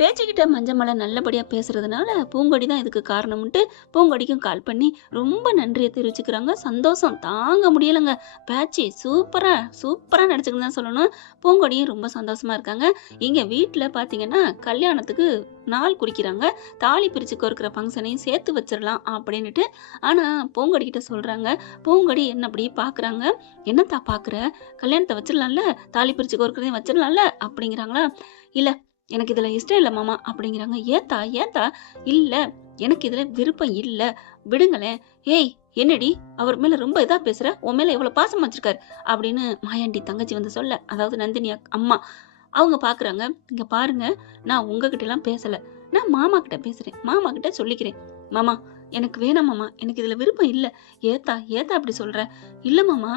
பேச்சுக்கிட்ட மஞ்சமலை நல்லபடியா பேசுறதுனால பூங்கொடி தான் இதுக்கு காரணம்ட்டு பூங்கொடிக்கும் கால் பண்ணி ரொம்ப நன்றியை தெரிவிச்சுக்கிறாங்க. சந்தோஷம் தாங்க முடியலைங்க. பேச்சு சூப்பரா சூப்பரா நடிச்சுக்கன்னு தான் சொல்லணும். பூங்கொடியும் ரொம்ப சந்தோஷமா இருக்காங்க. இங்க வீட்டுல பாத்தீங்கன்னா கல்யாணத்துக்கு நாள் குறிக்கிறாங்க. தாலி பிரிச்சு கோர்க்கிற ஃபங்க்ஷனையும் சேர்த்து வச்சிடலாம் அப்படின்னுட்டு. ஆனா பூங்கொடி கிட்ட சொல்றாங்க. பூங்கொடி என்ன அப்படி பாக்குறாங்க. என்னத்தா பாக்குற, கல்யாணத்தை வச்சிடலாம்ல, தாலி பிரிச்சு கோர்க்கிறதையும் வச்சிடலாம்ல அப்படிங்கிறாங்களா. இல்ல, எனக்கு இதுல இஷ்டம் இல்ல மாமா அப்படிங்கிறாங்க. ஏத்தா ஏத்தா. இல்ல, எனக்கு இதுல விருப்பம் இல்ல, விடுங்களேன். ஏய் என்னடி அவர் மேல ரொம்ப இதா பேசுற, உன் மேல எவ்வளவு பாசம் வச்சிருக்காரு அப்படின்னு மாயாண்டி தங்கச்சி வந்து சொல்ல, அதாவது நந்தினி அம்மா அவங்க பாக்குறாங்க. இங்க பாருங்க, நான் உங்ககிட்ட எல்லாம் பேசல, நான் மாமா கிட்ட பேசுறேன், மாமா கிட்ட சொல்லிக்கிறேன். மாமா எனக்கு வேணாம் மாமா, எனக்கு இதுல விருப்பம் இல்ல. ஏத்தா ஏத்தா அப்படி சொல்ற. இல்ல மாமா,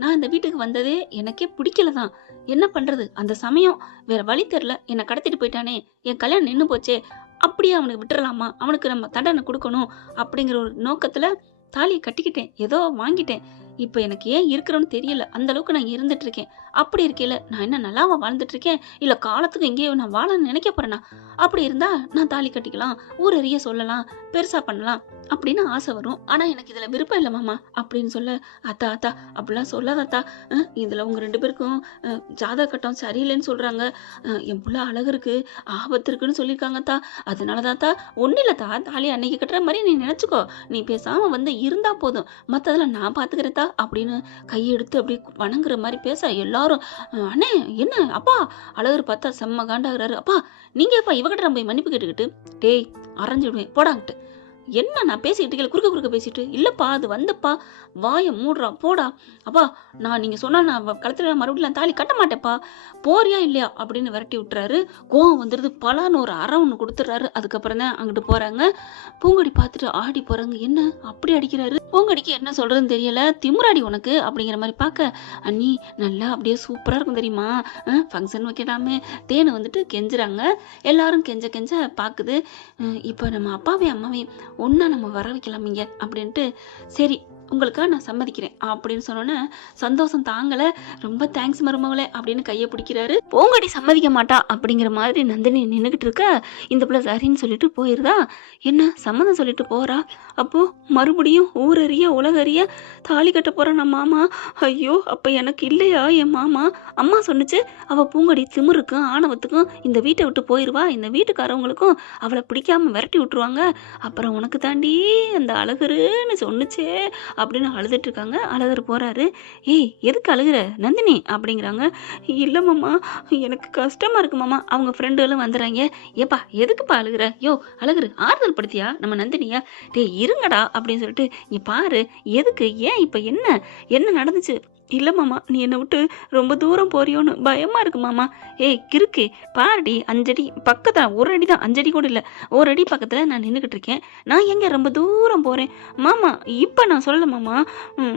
நான் இந்த வீட்டுக்கு வந்ததே எனக்கே பிடிக்கலதான். என்ன பண்றது, அந்த சமயம் வேற வழி தெரியல, என்னை கடத்திட்டு போயிட்டானே, என் கல்யாணம் நின்னு போச்சே, அப்படியே அவனுக்கு விட்டுறலாமா, அவனுக்கு நம்ம தண்டனை கொடுக்கணும் அப்படிங்கிற ஒரு நோக்கத்துல தாலியை கட்டிக்கிட்டேன், ஏதோ வாங்கிட்டேன். இப்ப எனக்கு ஏன் இருக்கிறோன்னு தெரியல, அந்த அளவுக்கு நான் இருந்துட்டு இருக்கேன். அப்படி இருக்கையில நான் என்ன நல்லாவா வாழ்ந்துட்டு இருக்கேன், இல்ல காலத்துக்கு எங்கேயோ நான் வாழ நினைக்க போறேனா? அப்படி இருந்தா நான் தாலி கட்டிக்கலாம், ஊரறிய சொல்லலாம், பெருசா பண்ணலாம் அப்படின்னு ஆசை வரும். ஆனா எனக்கு இதுல விருப்பம் இல்ல மாமா அப்படின்னு சொல்ல, அத்தா அத்தா அப்படிலாம் சொல்லாதத்தா, இதுல உங்க 2 பேருக்கும் ஜாதக கட்டம் சரியில்லைன்னு சொல்றாங்க. என் புள்ள அழகு ஆபத்து இருக்குன்னு சொல்லியிருக்காங்கத்தா. அதனாலதான்த்தா. ஒன்னும் இல்லத்தா, தாலி அன்னைக்கு கட்டுற மாதிரி நீ நினைச்சுக்கோ, நீ பேசாம வந்து இருந்தா போதும், மத்ததெல்லாம் நான் பாத்துக்கிறேத்தா அப்படின்னு கையெடுத்து அப்படி வணங்குற மாதிரி பேச, எல்லாரும் அண்ணே என்ன அப்பா, அழகர் பார்த்தா செம்ம காண்டாகிறாரு. அப்பா நீங்க அப்பா இவகிட்ட நான் போய் மன்னிப்பு கேட்டுக்கிட்டு, டேய் அரைஞ்சிடுவேன் போடாங்கிட்டு. என்ன நான் பேசிக்கிட்டு குறுக்க பேசிட்டு, இல்லப்பா அது வந்துப்பா, வாய மூடுறா போடா. அப்பா நான் நீங்க சொன்னா நான் கழுத்துல மறுபடியும் தாலி கட்ட மாட்டேப்பா, போறியா இல்லையா அப்படின்னு விரட்டி விட்டுறாரு. கோவம் வந்துடுது, பலான்னு ஒரு அரை ஒன்று கொடுத்துட்றாரு. அதுக்கப்புறம் தான் அங்கிட்டு போறாங்க. பூங்கொடி பார்த்துட்டு ஆடி போறாங்க. என்ன அப்படி அடிக்கிறாரு. பூங்கொடிக்கு என்ன சொல்றதுன்னு தெரியல. திமுறாடி உனக்கு அப்படிங்கிற மாதிரி பார்க்க, அண்ணி நல்லா அப்படியே சூப்பரா இருக்கும் தெரியுமா, ஃபங்க்ஷன் வைக்கலாமே தேனு வந்துட்டு கெஞ்சுறாங்க. எல்லாரும் கெஞ்ச கெஞ்ச பாக்குது. இப்போ நம்ம அப்பாவையும் அம்மாவையும் ஒன்னா நம்ம வர வைக்கலாமீங்க அப்படின்ட்டு, சரி உங்களுக்காக நான் சம்மதிக்கிறேன் அப்படின்னு சொன்னோன்னே சந்தோஷம் தாங்கல. ரொம்ப தேங்க்ஸ் மருமகளே அப்படின்னு கையை பிடிக்கிறாரு. பூங்கொடி சம்மதிக்க மாட்டா அப்படிங்கிற மாதிரி நந்தினி நின்றுகிட்டு இருக்க, இந்த பிள்ளை சரின்னு சொல்லிட்டு போயிருதா. என்ன சம்மதம் சொல்லிட்டு போறா. அப்போ மறுபடியும் ஊரறிய உலகறிய தாலி கட்ட போற நம்ம மாமா. ஐயோ அப்ப எனக்கு இல்லையா என் மாமா. அம்மா சொன்னுச்சு, அவ பூங்கொடி திமிருக்கும் ஆணவத்துக்கும் இந்த வீட்டை விட்டு போயிருவா, இந்த வீட்டுக்காரவங்களுக்கும் அவளை பிடிக்காம விரட்டி விட்டுருவாங்க, அப்புறம் உனக்கு தாண்டி அந்த அழகருன்னு சொன்னுச்சே அப்படின்னு அழுதுட்டு இருக்காங்க. அழகர் போறாரு. ஏய் எதுக்கு அழுகுற நந்தினி அப்படிங்கிறாங்க. இல்ல மாமா எனக்கு கஷ்டமா இருக்கு மாமா. அவங்க ஃப்ரெண்டுகளும் வந்துடுறாங்க. ஏப்பா எதுக்குப்பா அழுகுற, யோ அழகரு ஆறுதல் படுத்தியா நம்ம நந்தினியா, டே இருங்கடா அப்படின்னு சொல்லிட்டு, நீ பாரு எதுக்கு, ஏன் இப்ப என்ன என்ன நடந்துச்சு. இல்ல மாமா நீ என்னை விட்டு ரொம்ப தூரம் போறியோன்னு பயமா இருக்கு மாமா. ஏய் கிறுக்கு பாருடி, 5 அடி பக்கத்துல, 1 அடி தான், 5 அடி கூட இல்ல, 1 அடி பக்கத்துல நான் நின்றுகிட்டு இருக்கேன். நான் எங்க ரொம்ப தூரம் போறேன் மாமா, இப்ப நான் சொல்ல மாமா,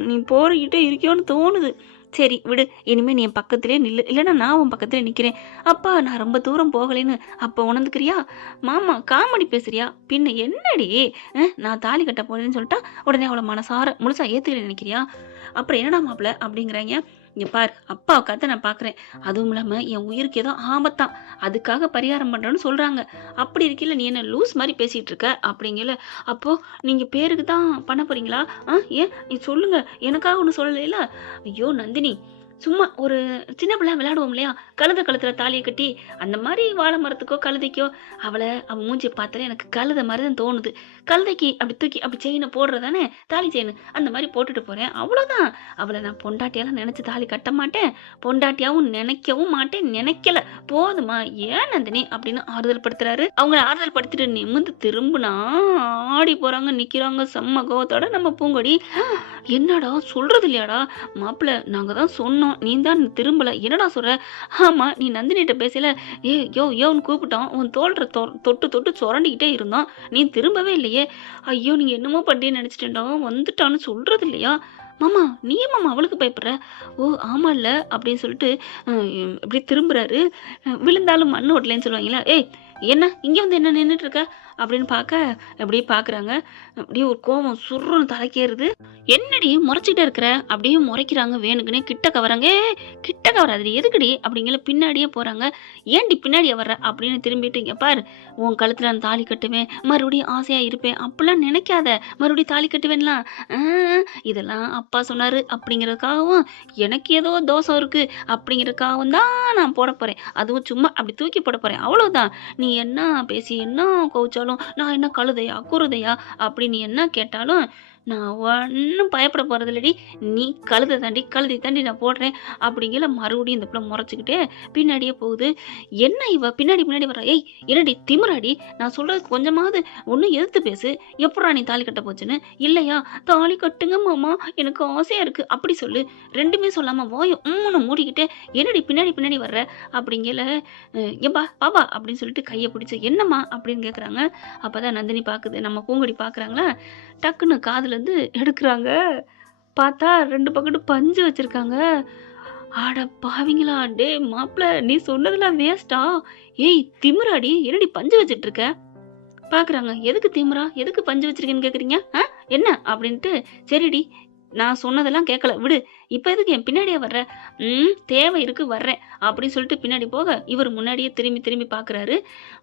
நீ போறகிட்டே இருக்கியோன்னு தோணுது. சரி விடு, இனிமே நீ என் பக்கத்திலே நில்லு, இல்லைன்னா நான் உன் பக்கத்திலே நிக்கிறேன். அப்பா நான் ரொம்ப தூரம் போகலைன்னு அப்ப உணர்ந்துக்கிறியா மாமா, காமெடி பேசுறியா, பின்ன என்னடி, நான் தாலி கட்ட போறேன்னு சொல்லிட்டா உடனே அவளை மனசார முழுசா ஏத்துக்கிறேன்னு நினைக்கிறியா, அப்புறம் என்னடா மாப்பிள்ள அப்படிங்கிறாங்க. இங்க பாரு அப்பா கதை நான் பாக்குறேன், அதுவும் இல்லாம என் உயிருக்கு ஏதோ ஆபத்தான், அதுக்காக பரிகாரம் பண்றேன்னு சொல்றாங்க. அப்படி இருக்கையில நீ என்ன லூஸ் மாதிரி பேசிட்டு இருக்க அப்படிங்கல. அப்போ நீங்க பேருக்கு தான் பண்ண போறீங்களா, ஏன் நீ சொல்லுங்க, எனக்காக ஒண்ணு சொல்லல. ஐயோ நந்தினி, சும்மா ஒரு சின்ன பிள்ளை விளையாடுவோம் இல்லையா, கழுத்துல தாலியை கட்டி, அந்த மாதிரி வாழை மரத்துக்கோ கழுதைக்கோ, அவ மூஞ்சி பார்த்தாலே எனக்கு கழுத மாதிரிதான் தோணுது. கழுதைக்கு அப்படி தூக்கி அப்படி செயினை போடுறதானே தாலி செயின், அந்த மாதிரி போட்டுட்டு போறேன், அவ்வளவுதான். அவளை நான் பொண்டாட்டியாலாம் நினைச்சு தாலி கட்ட மாட்டேன், பொண்டாட்டியாவும் நினைக்கவும் மாட்டேன், நினைக்கல, போதுமா ஏன் நந்தினி அப்படின்னு ஆறுதல் படுத்துறாரு. அவங்க ஆறுதல் படுத்திட்டு நிமிந்து திரும்பினா ஆடி போறாங்க, நிக்கிறாங்க செம்ம கோவத்தோட நம்ம பூங்கொடி. என்னடா சொல்றது இல்லையாடா மாப்பிள்ள, நாங்க தான் சொன்னோம், நீ தான் திரும்பல, என்னடா சொல்ற. ஆமா நீ நந்தினிட்ட பேசல, யோன்னு கூப்பிட்டோம், உன் தோல்ற தொட்டு தொட்டு சுரண்டிக்கிட்டே இருந்தோம், நீ திரும்பவே இல்லையே. ஐயோ நீங்க என்னமோ பண்ணின்னு நினைச்சிட்டேன்டா, வந்துட்டான்னு சொல்றது இல்லையா மாமா, நீ மாமா அவளுக்கு பயப்படுற. ஓ ஆமா இல்ல அப்படின்னு சொல்லிட்டு இப்படி திரும்புறாரு. விழுந்தாலும் மண்ணு ஓட்டலன்னு சொல்லுவாங்களா, ஏய் என்ன இங்கே வந்து என்ன நின்றுட்டு இருக்க அப்படின்னு பார்க்க அப்படியே பார்க்குறாங்க. அப்படியே ஒரு கோவம் சுருன்னு தலைக்கேறுது. என்னடி முறைச்சிட்டே இருக்கிற அப்படியே முறைக்கிறாங்க. வேணுக்குன்னே கிட்ட கவறாங்க. கிட்ட கவராதடி எதுக்குடி அப்படிங்கிற பின்னாடியே போகிறாங்க. ஏன்டி பின்னாடியே வர்ற அப்படின்னு திரும்பிட்டு இங்கே பாரு உன் கழுத்தில் நான் தாலி கட்டுவேன் மறுபடியும் ஆசையாக இருப்பேன் அப்படிலாம் நினைக்காத மறுபடியும் தாலி கட்டுவேன்லாம் இதெல்லாம் அப்பா சொன்னார் அப்படிங்கிறதுக்காகவும் எனக்கு ஏதோ தோசம் இருக்குது அப்படிங்கிறதுக்காகவும் தான் நான் போட போகிறேன். அதுவும் சும்மா அப்படி தூக்கி போட போகிறேன் அவ்வளோதான். நீ என்ன பேசி என்ன கோவிச்சாலும் நான் என்ன கழுதையா குருதையா அப்படி நீ என்ன கேட்டாலும் நான் ஒன்றும் பயப்பட போகிறது இல்லடி. நீ கழுதை தாண்டி நான் போடுறேன் அப்படிங்கிற மறுபடியும் இந்த பிள்ளை முறைச்சிக்கிட்டே பின்னாடியே போகுது. என்ன இவ பின்னாடி வர ஏய் என்னடி திமிராடி நான் சொல்கிறது கொஞ்சமாவது ஒன்றும் எதிர்த்து பேசு. எப்படா நீ தாலி கட்ட போச்சுன்னு இல்லையா தாலி கட்டுங்க மாமா எனக்கு ஆசையாக இருக்குது அப்படி சொல்லு. ரெண்டுமே சொல்லாமல் வாயும் மூடிக்கிட்டே என்னடி பின்னாடி வர்ற அப்படிங்கல ஏப்பா பாபா அப்படின்னு சொல்லிட்டு கையை பிடிச்சி என்னம்மா அப்படின்னு கேட்குறாங்க. அப்போ தான் நந்தினி பார்க்குது நம்ம பூங்கொடி பார்க்குறாங்களா டக்குன்னு காதுலேருந்து எடுக்கிறாங்க. பார்த்தா 2 பக்கெட்டு பஞ்சு வச்சுருக்காங்க. ஆட பாவிங்களா டே மாப்பிள்ள நீ சொன்னதெல்லாம் வேஸ்ட்டா. ஏய் திமிராடி என்னடி பஞ்சு வச்சுட்டு இருக்க பார்க்குறாங்க. எதுக்கு திமிரா எதுக்கு பஞ்சு வச்சிருக்கேன்னு கேட்குறீங்க என்ன அப்படின்ட்டு சரிடி நான் சொன்னதெல்லாம் கேட்கல விடு. இப்போ எதுக்கு என் பின்னாடியே வர்ற தேவை இருக்கு வர்றேன் அப்படின்னு சொல்லிட்டு பின்னாடி போக இவர் முன்னாடியே திரும்பி பார்க்குறாரு.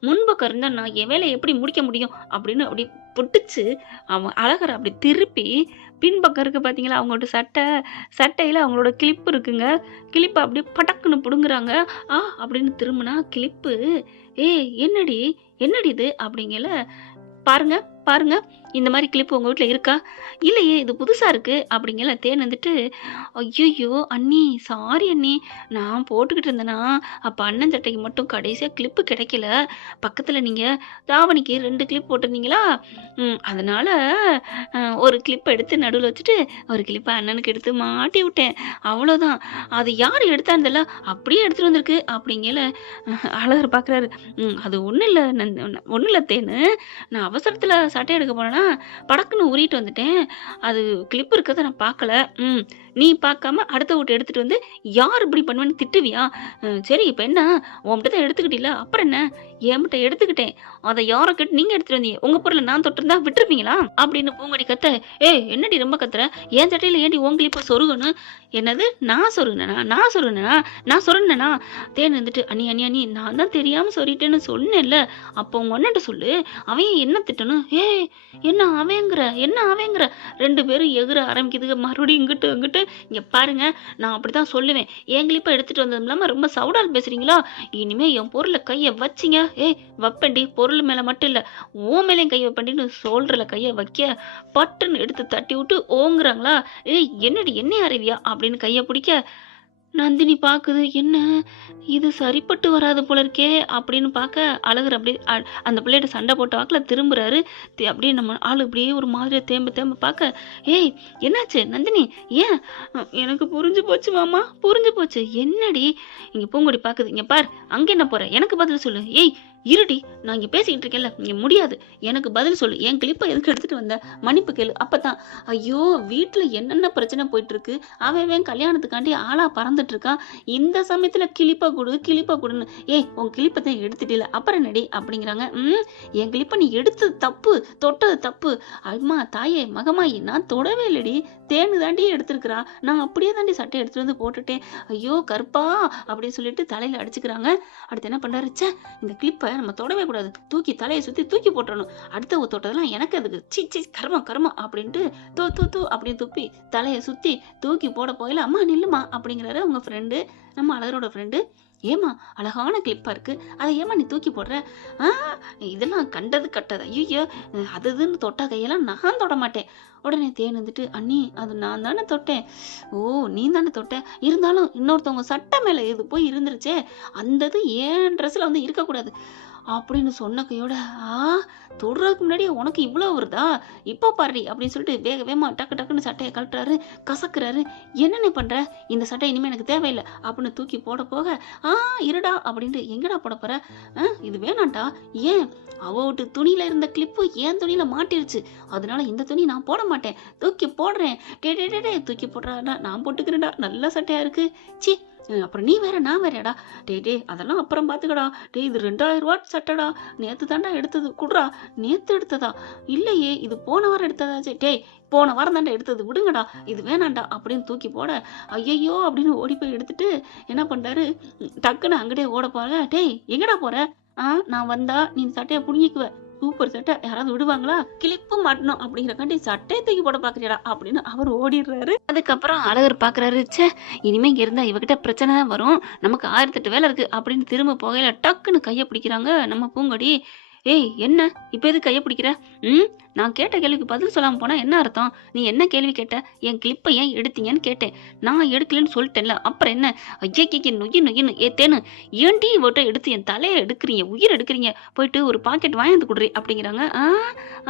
முன்பக்கம் இருந்தால் நான் என் வேலையை எப்படி முடிக்க முடியும் அப்படின்னு அப்படி புட்டுச்சு. அவன் அழகர் அப்படி திருப்பி பின்பக்கம் இருக்குது பார்த்தீங்களா அவங்களோட சட்டையில் அவங்களோட கிளிப்பு இருக்குங்க. கிளிப்பை அப்படியே படக்குன்னு பிடுங்குறாங்க. அப்படின்னு திரும்பினா கிளிப்பு என்னடி இது அப்படிங்கல பாருங்க இந்த மாதிரி கிளிப்பு உங்கள் வீட்டில் இருக்கா இல்லையே இது புதுசாக இருக்குது அப்படிங்கல தேன் வந்துட்டு ஐயோ அண்ணி சாரி அண்ணி நான் போட்டுக்கிட்டு இருந்தேனா அப்போ அண்ணன் சட்டைக்கு மட்டும் கடைசியாக கிளிப்பு கிடைக்கல பக்கத்தில் நீங்கள் தாவணிக்கு 2 கிளிப் போட்டிருந்தீங்களா அதனால் ஒரு கிளிப்பை எடுத்து நடுவில் வச்சுட்டு ஒரு கிளிப்பை அண்ணனுக்கு எடுத்து மாட்டி விட்டேன் அவ்வளோதான். அது யார் எடுத்தாந்தல அப்படியே எடுத்துகிட்டு வந்திருக்கு அப்படிங்கல அழகர் பார்க்குறாரு. அது ஒன்றும் இல்லை தேனு நான் அவசரத்தில் சட்டை எடுக்க போனேன்னா படக்குன்னு உரிட்டு வந்துட்டேன். அது கிளிப் இருக்கிறத நான் பார்க்கல. நீ பார்க்காம அடுத்த வீட்டை எடுத்துகிட்டு வந்து யார் இப்படி பண்ணுவேன்னு திட்டுவியா? சரி இப்போ என்ன உன்கிட்ட தான் எடுத்துக்கிட்டீல அப்புறம் என்ன என்கிட்ட எடுத்துக்கிட்டேன் அதை யாரை கேட்டு நீங்கள் எடுத்துகிட்டு வந்தீங்க உங்கள் பொருளை நான் தொட்டிருந்தா விட்டுருப்பீங்களா அப்படின்னு பூங்கொடி கத்த என்னடி ரொம்ப கத்துற என் சட்டையில் ஏன்டி உன் கிளிப்பை சொருகணும் என்னது நான் சொருனேனா தேன் வந்துட்டு அண்ணி நான் தான் தெரியாமல் சொல்லிட்டேன்னு சொன்னேன்ல அப்போ உங்கள் ஒன்னிட்ட சொல்லு அவன் என்ன திட்டணும் என்ன அவங்கிற 2 பேரும் எகிற ஆரம்பிக்குதுங்க. மறுபடியும் இங்கிட்டு இங்கே பாருங்க நான் அப்படி தான் சொல்லுவேன். என் கிளிப்பை எடுத்துகிட்டு வந்ததும் இல்லாமல் ரொம்ப சவுடால் பேசுகிறீங்களா இனிமே என் பொருளை கையை வச்சிங்க வைப்பண்டி பொருள் மேலே மட்டும் இல்லை ஓ மேலேயும் கையை வைப்பண்டின்னு சொல்கிறல கையை வைக்க பட்டுன்னு எடுத்து தட்டி விட்டு ஓங்குறாங்களா என்னடி என்ன அறிவியா அப்படின்னு கையை பிடிக்க நந்தினி பார்க்குது என்ன இது சரிப்பட்டு வராது போல இருக்கே அப்படின்னு பார்க்க அழகர் அப்படியே அந்த பிள்ளைகிட்ட சண்டை போட்ட வாக்கில் திரும்புறாரு. அப்படியே நம்ம ஆளு இப்படியே ஒரு மாதிரியாக தேம்ப பார்க்க என்னாச்சு நந்தினி ஏன் எனக்கு புரிஞ்சு போச்சு மாமா புரிஞ்சு போச்சு என்னடி இங்கே பூங்கொடி பார்க்குது இங்கே பார் அங்கே என்ன போகிற எனக்கு பதில் சொல்லு இருடி நான் இங்கே பேசிக்கிட்டு இருக்கேன்ல இங்கே முடியாது எனக்கு பதில் சொல்லு என் கிளிப்பை எதுக்கு எடுத்துகிட்டு வந்த மன்னிப்பு கேளு. அப்போ தான் ஐயோ வீட்டில் என்னென்ன பிரச்சனை போயிட்டுருக்கு அவன் கல்யாணத்துக்காண்டி ஆளாக பறந்துட்டு இருக்கான் இந்த சமயத்தில் கிளிப்பை கொடுன்னு உன் கிளிப்பை தான் எடுத்துட்டில அப்புறம் நடி அப்படிங்கிறாங்க. என் கிளிப்பை நீ எடுத்தது தப்பு தொட்டது தப்பு அம்மா தாயே மகமாயி நான் தொடவே இல்லடி தேனு தாண்டி எடுத்துருக்குறா நான் அப்படியே தாண்டி சட்டை எடுத்துகிட்டு வந்து போட்டுட்டேன் ஐயோ கருப்பா அப்படின்னு சொல்லிட்டு தலையில் அடிச்சுக்கிறாங்க. அடுத்து என்ன பண்ணுறாரு இந்த கிளிப்பை நம்ம தொடவே கூடாது தூக்கி தலையை சுற்றி தூக்கி போட்டுறணும் அடுத்த தொட்டதெல்லாம் எனக்கு அதுக்கு சி கர்மம் அப்படின்ட்டு தூ அப்படின்னு துப்பி தலையை சுற்றி தூக்கி போட போயில அம்மா நில்லுமா அப்படிங்கிறாரு உங்க ஃப்ரெண்டு நம்ம அழகரோட ஃப்ரெண்டு. ஏமா அழகான கிளிப்பாக இருக்குது அதை ஏமா நீ தூக்கி போடுற இதெல்லாம் கண்டது கட்டது ஐயோ அதுன்னு தொட்டா கையெல்லாம் நான் தொட மாட்டேன். உடனே தேன் வந்துட்டு அண்ணி அது நான் தானே தொட்டேன் நீ தானே தொட்ட இருந்தாலும் இன்னொருத்தவங்க சட்டை மேலே இது போய் இருந்துருச்சே அந்த இது ஏன் ட்ரெஸ்ஸில் வந்து இருக்கக்கூடாது அப்படின்னு சொன்ன கையோட தொடுறதுக்கு முன்னாடியே உனக்கு இவ்வளோ வருதா இப்போ பாருடி அப்படின்னு சொல்லிட்டு வேகமா டக்குன்னு சட்டையை கழட்டுறாரு கசக்குறாரு. என்னென்ன பண்ணுற இந்த சட்டை இனிமேல் எனக்கு தேவையில்லை அப்படின்னு தூக்கி போட போக இருடா அப்படின்ட்டு எங்கடா போட போற இது வேணாண்டா ஏன் அவட்டு துணியில இருந்த கிளிப்பு ஏன் துணியில மாட்டிருச்சு அதனால இந்த துணி நான் போட மாட்டேன் தூக்கி போடுறேன் டே தூக்கி போடுறாடா நான் போட்டுக்கிறேன்டா நல்ல சட்டையா இருக்கு சி அப்புறம் நீ வேற நான் வேறடா. டேய் டேய் அதெல்லாம் அப்புறம் பார்த்துக்கடா. டேய் இது 2000 சட்டடா. நேத்து தான்டா எடுத்தது. குடுறா. நேத்து எடுத்ததா? இல்லையே இது போன வாரம் எடுத்ததாச்சே. டேய் போன வாரம் தான்டா எடுத்தது. விடுங்கடா. இது வேணாம்டா அப்படின்னு தூக்கி போட, ஐயையோ அப்படின்னு ஓடி போய் எடுத்துட்டு என்ன பண்றாரு, டக்குன்னு அங்கடே ஓட போற. டேய் எங்கடா போற? நான் வந்தா நீ சட்டைய புடுங்கிக்குவ. சூப்பர் சட்டை. யாராவது விடுவாங்களா? கிளிப்பு மாட்டணும் அப்படிங்கிறக்காண்டி சட்டையை தூக்கி போட பாக்குறியாடா அப்படின்னு அவர் ஓடிடுறாரு. அதுக்கப்புறம் அழகர் பாக்குறாரு, ச்சே இனிமே இங்க இருந்தா இவகிட்ட பிரச்சனை தான் வரும். நமக்கு 1008 வேலை இருக்கு அப்படின்னு திரும்ப போகையில டக்குன்னு கையை பிடிக்கிறாங்க நம்ம பூங்கொடி. ஏய் என்ன இப்ப எது கையை பிடிக்கிற? நான் கேட்ட கேள்விக்கு பதில் சொல்லாம போனா என்ன அர்த்தம்? நீ என்ன கேள்வி கேட்ட? என் கிளிப்பை ஏன் எடுத்தீங்கன்னு கேட்டேன். நான் எடுக்கலன்னு சொல்லிட்டேன்ல, அப்புறம் என்ன? ஐயக்கிக்கு நொய்யு நொய்யுன்னு ஏத்தேன்னு ஏன்டி இவட்ட எடுத்து என் தலையை எடுக்கிறீங்க, உயிர் எடுக்கிறீங்க, போயிட்டு ஒரு பாக்கெட் வாங்கி கொடுறி அப்படிங்கிறாங்க.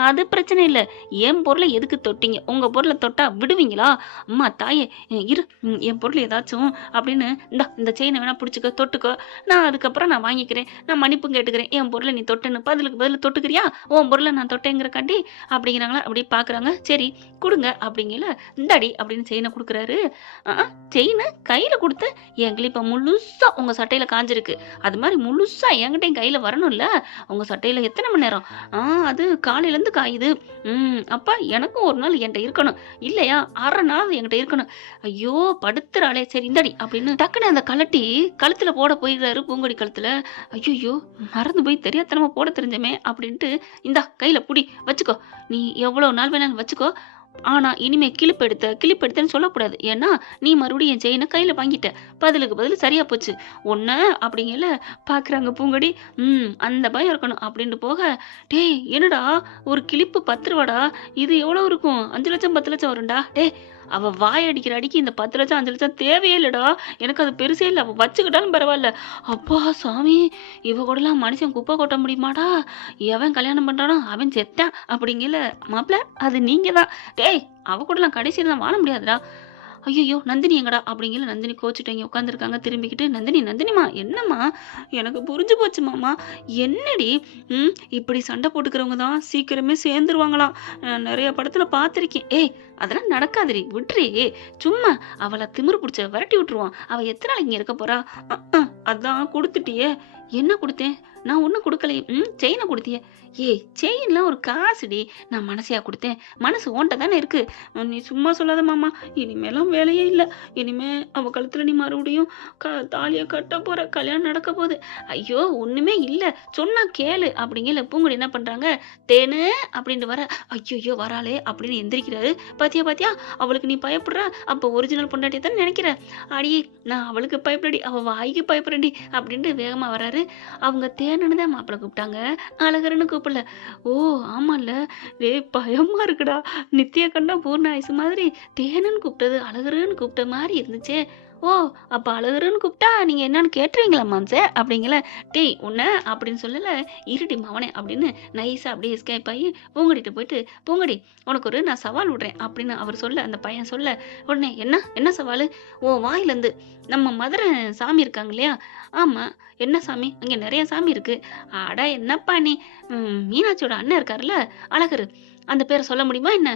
அது பிரச்சனை இல்லை, என் பொருளை எதுக்கு தொட்டீங்க? உங்க பொருளை தொட்டா விடுவீங்களா? அம்மா தாயே இரு, என் பொருள் ஏதாச்சும் அப்படின்னு இந்த செயினை வேணா பிடிச்சிக்க, தொட்டுக்கோ, நான் அதுக்கப்புறம் நான் வாங்கிக்கிறேன், நான் மன்னிப்பும் கேட்டுக்கிறேன். என் பொருளை நீ தொட்டுன்னு பதிலுக்கு பதில் தொட்டுக்கிறியா? உன் பொருளை நான் தொட்டேங்கிற காண்டி அப்படிங்கிறாங்களா. அப்படி பாக்குறாங்க. சரி கொடுங்க அப்படிங்கல, இந்தாடி அப்படின்னு செயினை கொடுக்குறாரு. செயினை கையில கொடுத்து என் கிளிப்ப முழுசா உங்க சட்டையில காஞ்சிருக்கு, அது மாதிரி முழுசா என்கிட்ட கையில வரணும்ல. உங்க சட்டையில எத்தனை மணி நேரம்? அது காலையில இருந்து காயுது. அப்பா எனக்கும் ஒரு நாள் என்கிட்ட இருக்கணும் இல்லையா? 1/2 நாள் என்கிட்ட இருக்கணும். ஐயோ படுத்துறாளே, சரி இந்தாடி அப்படின்னு டக்குன்னு அந்த கலட்டி கழுத்துல போட போயிடுறாரு பூங்கொடி கழுத்துல. ஐயோ மறந்து போய் தெரியாதனமா போட தெரிஞ்சமே அப்படின்ட்டு, இந்தா கையில புடி வச்சுக்கோ, நீ எவ்வளவு நாள் வேணாலும் வச்சுக்கோ, ஆனா இனிமே கிளிப்பெடுத்தேன்னு சொல்லக்கூடாது. ஏன்னா நீ மறுபடியும் என் செயினை கையில வாங்கிட்ட, பதிலுக்கு பதில் சரியா போச்சு ஒன்ன அப்படிங்கல பாக்குறாங்க பூங்கொடி. அந்த பயம் இருக்கணும் அப்படின்ட்டு போக, டேய் என்னடா ஒரு கிளிப்பு 10 ரூபாடா, இது எவ்வளவு இருக்கும்? 5 லட்சம் 10 லட்சம் வரும்டா. டேய் அவ வாய் அடிக்கிற அடிக்கு இந்த 10 லட்சம் 5 லட்சம் தேவையே இல்லடா, எனக்கு அது பெருசே இல்லை, அவ வச்சுக்கிட்டாலும் பரவாயில்ல. அப்பா சாமி, இவ கூடலாம் மனுஷன் குப்பை கொட்ட முடியுமாடா? எவன் கல்யாணம் பண்றானோ அவன் செத்தான் அப்படிங்கல. மாப்பிள்ள அது நீங்க தான். டேய் அவ கூடலாம் கடைசியில வாழ முடியாதுடா. ஐயோ நந்தினி எங்கடா அப்படிங்கல. நந்தினி கோச்சுட்டு இங்கே உட்காந்துருக்காங்க திரும்பிக்கிட்டு. நந்தினிமா என்னம்மா? எனக்கு புரிஞ்சு போச்சு மாமா. என்னடி இப்படி சண்டை போட்டுக்கிறவங்க தான் சீக்கிரமே சேர்ந்துருவாங்களாம், நிறைய படத்துல பார்த்துருக்கேன். ஏய் அதெல்லாம் நடக்காதுரி, விட்டுறி. சும்மா அவளை திமிரு பிடிச்ச விரட்டி விட்டுருவான். அவ எத்தனை நாளைக்கு இங்க இருக்க போறா? அதான் கொடுத்துட்டியே. என்ன கொடுத்தேன்? நான் ஒன்றும் கொடுக்கலையே. செயினை கொடுத்தியே. ஏய் செயின்லாம் ஒரு காசுடி, நான் மனசையா கொடுத்தேன்? மனசு ஓன்ட்ட தானே இருக்கு. நீ சும்மா சொல்லாத மாமா, இனிமேலாம் வேலையே இல்லை. இனிமே அவ கழுத்துல நீ மறுபடியும் தாலியை கட்ட போற, கல்யாணம் நடக்க போகுது. ஐயோ ஒண்ணுமே இல்லை, சொன்னா கேளு அப்படிங்கல. பூங்குடி என்ன பண்றாங்க, தேனு அப்படின்ட்டு வர, ஐயோ வராளே அப்படின்னு எந்திரிக்கிறாரு. பாத்தியா அவளுக்கு நீ பயப்படுற, அப்போ ஒரிஜினல் பொண்டாட்டியை தான் நினைக்கிற. அடி நான் அவளுக்கு பயப்படடி, அவ வாய்க்கு பயப்படடி அப்படின்ட்டு வேகமா வராரு. அவங்க தேனுன்னு தான் மாப்பிள்ளை கூப்பிட்டாங்க, அழகர்னு கூப்பிடல. ஓ ஆமால, பயமா இருக்குடா. நித்திய கண்டா பூர்ண ஆயுசு மாதிரி தேனுன்னு கூப்பிட்டது அழகருன்னு கூப்பிட்ட மாதிரி இருந்துச்சே. ஓ அப்ப அழகருன்னு கூப்பிட்டா நீங்க என்னன்னு கேட்டுருவீங்களா மாம்ச அப்படிங்கல. டேய் உன்ன அப்படின்னு சொல்லல, இருடி மவனே அப்படின்னு நைஸா அப்படியே எஸ்கேப் ஆகி பூங்கடிட்டு போயிட்டு, பூங்கடி உனக்கு நான் சவால் விடுறேன் அப்படின்னு அவர் சொல்ல, அந்த பையன் சொல்ல உடனே என்ன சவால்? ஓ வாயிலேருந்து நம்ம மதுரை சாமி இருக்காங்க இல்லையா? ஆமா என்ன சாமி? அங்கே நிறைய சாமி இருக்கு. அட என்னப்பா நீ, மீனாட்சியோட அண்ணன் இருக்காருல்ல அழகரு, அந்த பேரை சொல்ல முடியுமா என்ன?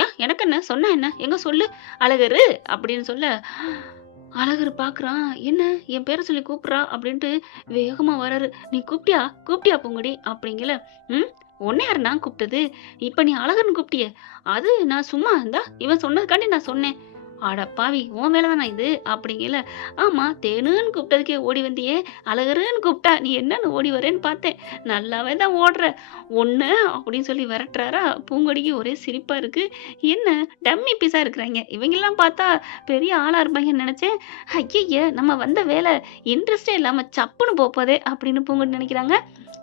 ஏன் எனக்கு என்ன சொன்னா என்ன, எங்க சொல்லு அழகரு அப்படின்னு சொல்ல. அழகர் பாக்குறான், என்ன என் பேரை சொல்லி கூப்பிடுறா அப்படின்ட்டு வேகமா வராரு. நீ கூப்பிட்டியா பூங்கொடி அப்படிங்கல. உன்னை யாரு நான் கூப்பிட்டது? இப்ப நீ அழகர்னு கூப்பிட்டிய, அது நான் சும்மா இருந்தா இவன் சொன்னதுக்காண்டி நான் சொன்னேன். அட பாவி உன் வேலைதானா இது அப்படிங்கல. ஆமா தேனுன்னு கூப்பிட்டதுக்கே ஓடி வந்தியே, அழகருன்னு கூப்பிட்டா நீ என்னன்னு ஓடி வரேன்னு பார்த்தேன், நல்லாவே தான் ஓடுற ஒண்ணு அப்படின்னு சொல்லி விரட்டுறாரா. பூங்கொடிக்கு ஒரே சிரிப்பா இருக்கு. என்ன டம்மி பீஸா இருக்கிறாங்க இவங்கெல்லாம், பார்த்தா பெரிய ஆளா இருப்பாங்கன்னு நினைச்சேன். ஐய நம்ம வந்த வேலை இன்ட்ரெஸ்டே இல்லாம சப்புன்னு போப்பதே அப்படின்னு பூங்கொடி நினைக்கிறாங்க.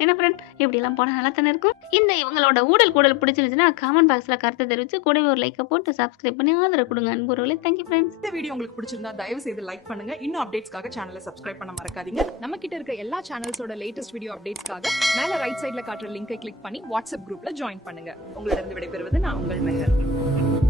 என்ன ஃப்ரெண்ட் இப்படிலாம் போனால் நல்லா தானே இருக்கும். இந்த இவங்களோட ஊடல் கூடல் பிடிச்சிருந்துச்சுன்னா கமெண்ட் பாக்ஸில் கருத்தை தெரிவித்து கூடவே ஒரு லைக்கை போட்டு சப்ஸ்கிரைப் பண்ணி ஆதரவு கொடுங்க அன்புறவுகளே. Thank you friends. இந்த வீடியோ உங்களுக்கு பிடிச்சிருந்தா தயவு செய்து லைக் பண்ணுங்க. இன்னும் அப்டேட்ஸ்க்காக சேனலை சப்ஸ்கிரைப் பண்ண மறக்காதீங்க. நம்ம கிட்ட இருக்க எல்லா சேனல்ஸோட லேட்டஸ்ட் வீடியோ அப்டேட்ஸ்க்காக மேல ரைட் சைட்ல காட்டுற லிங்கை கிளிக் பண்ணி வாட்ஸ்அப் குரூப்ல ஜாயின் பண்ணுங்க. உங்களிடம் விடைபெறுவது நான் உங்கள் மெஹர்.